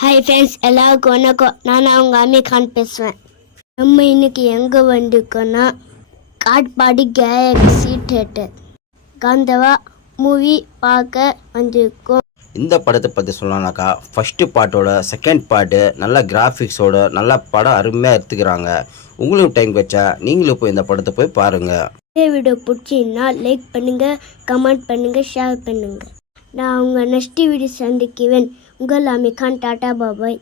Hi friends, எல்லாருக்கும் வணக்கம். நான் அவங்க அமீர் கான் பேசுகிறேன். நம்ம இன்னைக்கு எங்கே வந்திருக்கோன்னா காட்பாடி கேலக்ஸி தியேட்டர் காந்தவா மூவி பார்க்க வந்திருக்கோம். இந்த படத்தை பற்றி சொல்லலாம்னாக்கா ஃபஸ்ட்டு பார்ட்டோட செகண்ட் பார்ட்டு நல்ல கிராஃபிக்ஸோட நல்ல படம் அருமையாக எடுத்துக்கிறாங்க. உங்களுக்கு டைம் வச்சா நீங்களும் போய் இந்த படத்தை போய் பாருங்கள். இந்த வீடியோ பிடிச்சின்னா லைக் பண்ணுங்கள், கமெண்ட் பண்ணுங்கள், ஷேர் பண்ணுங்கள். நான் உங்கள் நெக்ஸ்ட் வீடியோ சந்திக்குவேன். உங்கள் அமீர் கான். டாடா பாபாய்.